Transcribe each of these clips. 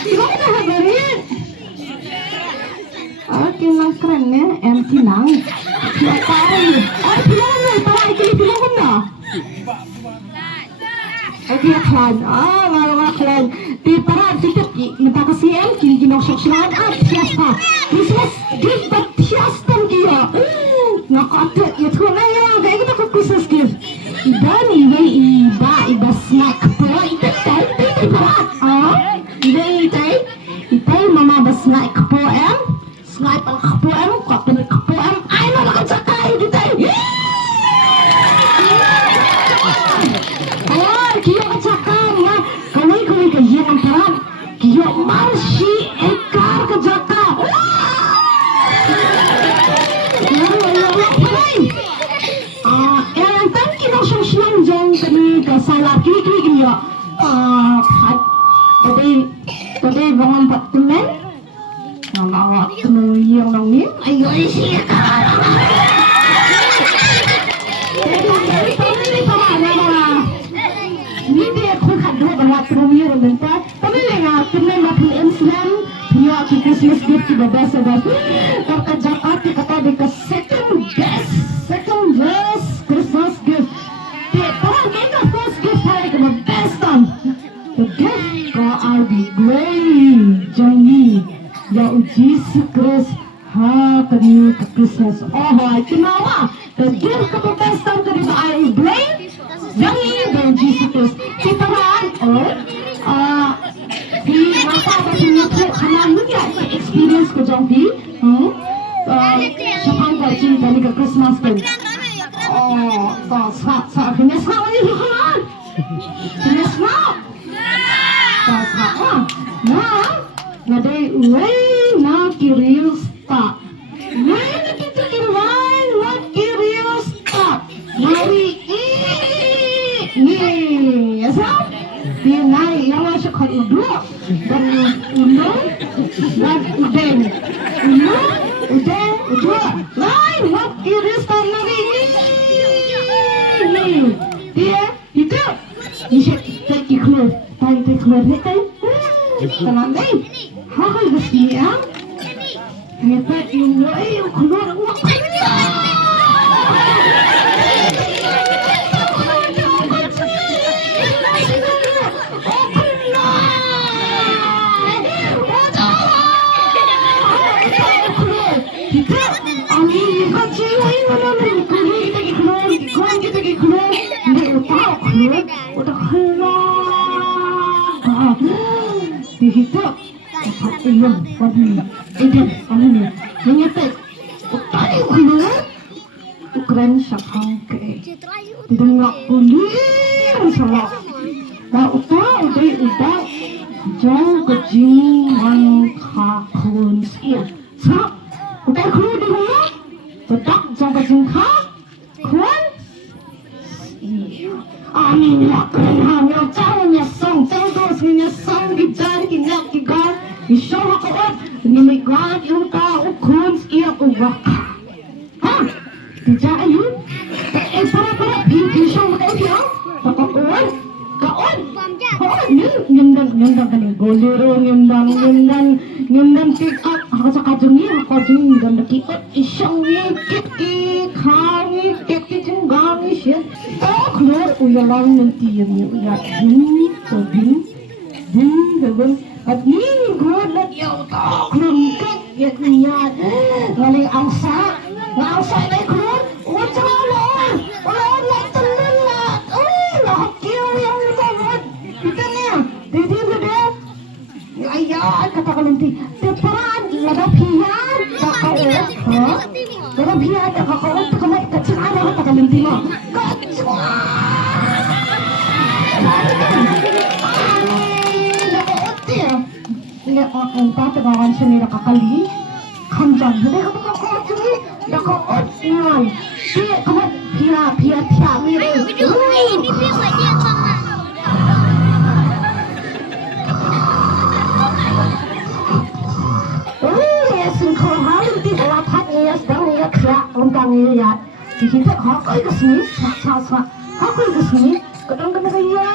Gimana kabarin? Kinang keren ya, kinang. Siapa ini? Pinangan na, para ikili-pinangan na. Kaya klan, mga klan. Di para, sikap, nagkakasiyem, kiniginosok-silahan, fiesta. Christmas, gift, but fiesta kiya. Nakata, ito na yun, kaya kita ko Christmas gift. Iba snack po. Itay para. Itay, mama ba snack po, Snack ang kapo, kapinig kapo, ay nakakasakay, itay. Kiyo katsaka, kaway kayo ang parang. Kiyo marshi, ekar katsaka. Ang tangki ng siyang dyan kami kasala, kinig niyo. Today, bangang patumen. Mga tunuyang lang yun. Ayun siya ka. Hindi ako kadro ba mga tunuyang lang pa. Pamili nga, tunay mapiliin sila. Piyo ako Christmas gift to the best of us. Jakarta katabi ka second best Christmas gift. Parang ngayon first gift tayo ka mag-best on. The gift ko ay the great Jangi. Ya Jesus Christ ha kami ka Christmas. Ay kinawa. The gift ka mag-best on ka rin ay great Jangi dan Jesus Christ. Kita maan di mata ba niyo po kanahin niya experience ko dyan di siya pang bajing dali ka Christmas ko. Sa pinesma ko niyo kaman. Pinesma. Na day na curious ta. Na curious ta. Mari ni asa? Di nai yang masuk ke udu dan udu lain what curious ta nari ni dia itu bisa take keluar tenang deh hal besar ya hebat yung keluar uang dito ayun nangyapit tayo ukran sa kangke tidak nak kulir salah na uday jauh kejiman kakun siya sa uday kulir di rumah bedak jauh kejing kakun amin lakran hamil jauhnya song jauhnya song gijar kinyak kigar isyaw hakoot nimigan yung tao kun siya uwak ha tija ayun para isyaw makaibyaw kaon nyundang kaning golero nyundang pick up ako sa kajungi nyundang nakikot isyang ngikit ngikit jenggang isya keluar uyalang nanti yang uyat bin at gue nak yaw tak kelengkak ya niat ngalih angsa naik keluar wacala ulah tenan lah lah kio yang banget kitanya jadi beda ayah kata nanti teparan lada pian tak kau kena kecil ada kata nanti mah kecil entah tegawan seni nakakali kanjang hindi ka makakot sini nakakot yan siya kamat pia mire yesin ko halim di lapat niya sedang niya kya untang niya di kita hakoy kesini sa hakoy kesini kadang kena kaya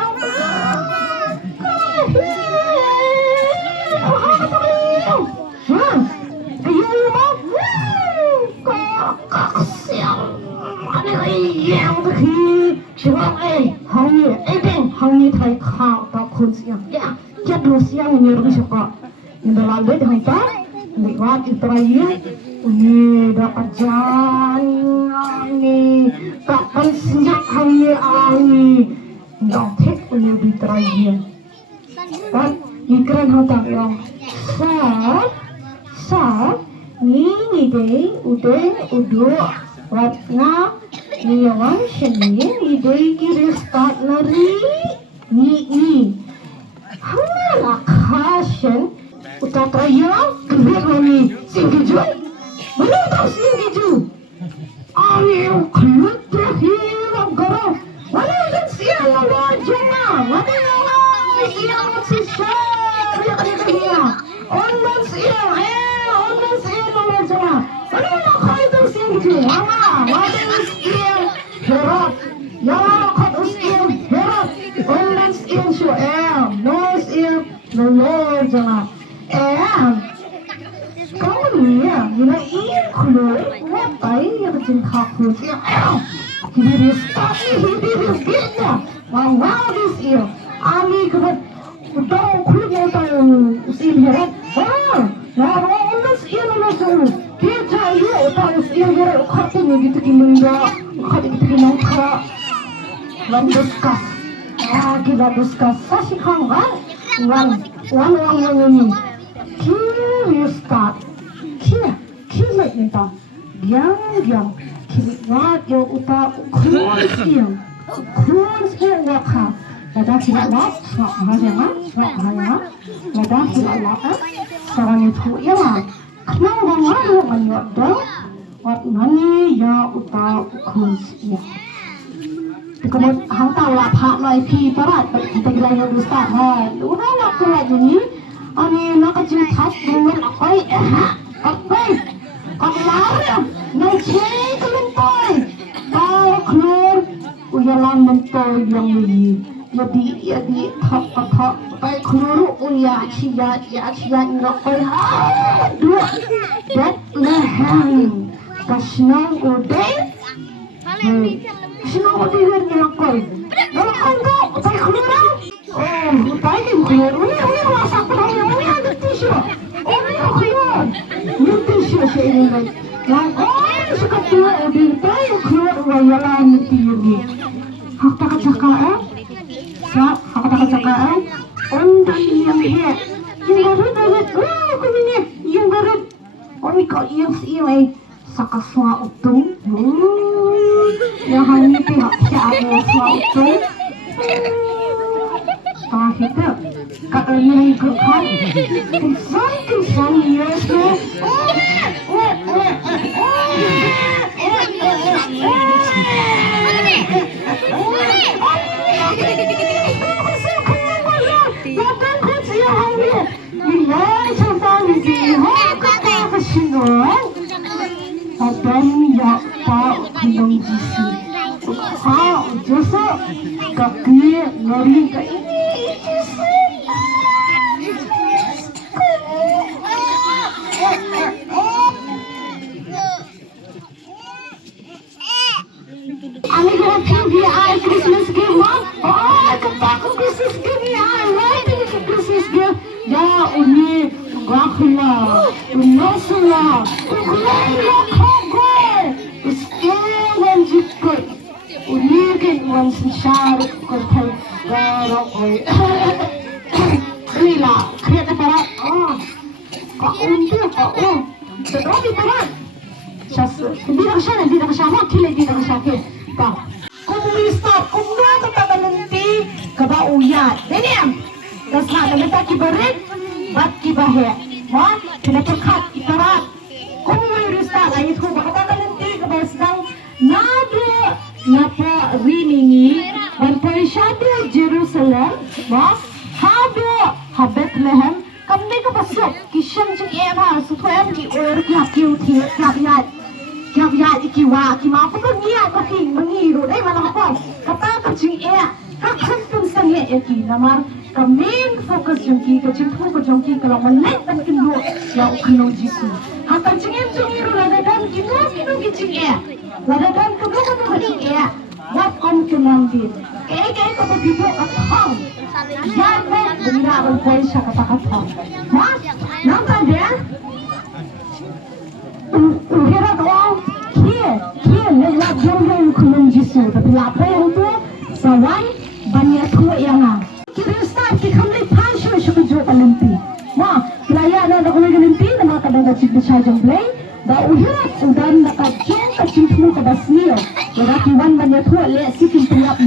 ya terus yang nyuruh siapa yang lalu dah empat lewat Israel ini dapat jalan ni kapan sejak hari ini dah tek ini di Israel kan ikran hotak yang sa ni deh udah warna ni yang seni ni deh kiri start nari ni Hana kashen utatraya kebirani singiju mana tahu singiju ani kelut terhilang garo mana yang siapa wajahnya mana yang sisar yang dia orang siapa wajahnya mana kau itu singiju mana yang siapa herat yang kau siapa herat orang siapa Shoel Lord jangan kau ni ya ini keluar apa yang cinta aku sih ini start ini kita wow this year ami kebat udah keluar tahu sih berat nah orang sih orang kita yuk tahu sih berat katanya gitu gimana katanya gitu gimana landuskas kita discuss sasi kan one ini kiri start kiri kita diam kiri yo uta kursiang waka ada tidak lap hanya ada tidak lap sarang itu ya kenapa malu menyodok wat nani ya uta kursiang kemudian hang tahu lah pak noi pi perat kita gila yang besar udah nak keluar ini ani nak kecil tas dengan apa kalau nak cek kelentoy tahu keluar uyalan mentoy yang ini jadi tak baik keluar cia nak dua dat lehan kasnang udah Sino dia ngelakoi? Ngelakoi tak? Tak keluar? Oh, tak keluar. Ini masak lagi. Ini ada tisu. Ini keluar. Ini tisu saya ini. Yang suka keluar. Tak keluar. Wayalah ini ini. Hak tak cakap. Hak tak cakap. Onda yang he. Yang garut. Kumini. Yang garut. Oni kau yang sakaswa utung. Yang hanya pihak siapa suatu kita katanya ikutkan kisah Yesus Adam ya tak kandung jisi. Jasa kaki ngari ke ini jisi. Ani kau PVI Christmas gift mah? Oh, kepaku Christmas gift ni. Right, Christmas gift. Ya, uni gakla, unosla, ukulele kogol, ustewan jikot. Ulikin wan sinsyar kortay garokoy. Rila, kaya para kaunti Tetapi para hindi na siya makilay, hindi na siya ka. Komunista, kumuna katabalanti, kabauyat. Ganyan. Tas na nalita kibarit, bat kibahe. Pinapakat, itarat. Komunista, ayit ko katabalanti, kabasdang nado napa riningi Berperisyadu Jerusalem hado ha Bethlehem kami ka pasok kisam jing ema sutoyam ki or ki hakiu thi kyat ikiwa kima pa ngia ka ki mangiru dai wala ko kata ka jing e ka khantun sange e ki namar ka main focus jing ki ka jing thu ko jong ki ka man let tan kin do ya ukno jisu ha ka jing em jing iru la dan ki no ki jing e la dan ka ka jing e what on commanded kaya ko pa dito at home yan mo Ma, nampak dia? Kira kau, kia lelak yang kunun jisu, tapi lapar yang tu, sawan banyak tua yang ah. Kira start kita kami passion syukur kalimpi. Ma, kelaya ada orang kalimpi, nama kadang dah cipta sajang play, dah uhirat udan dah kacung kacung tu kabasniyo. Kira kiwan banyak tua leh sikim pelak.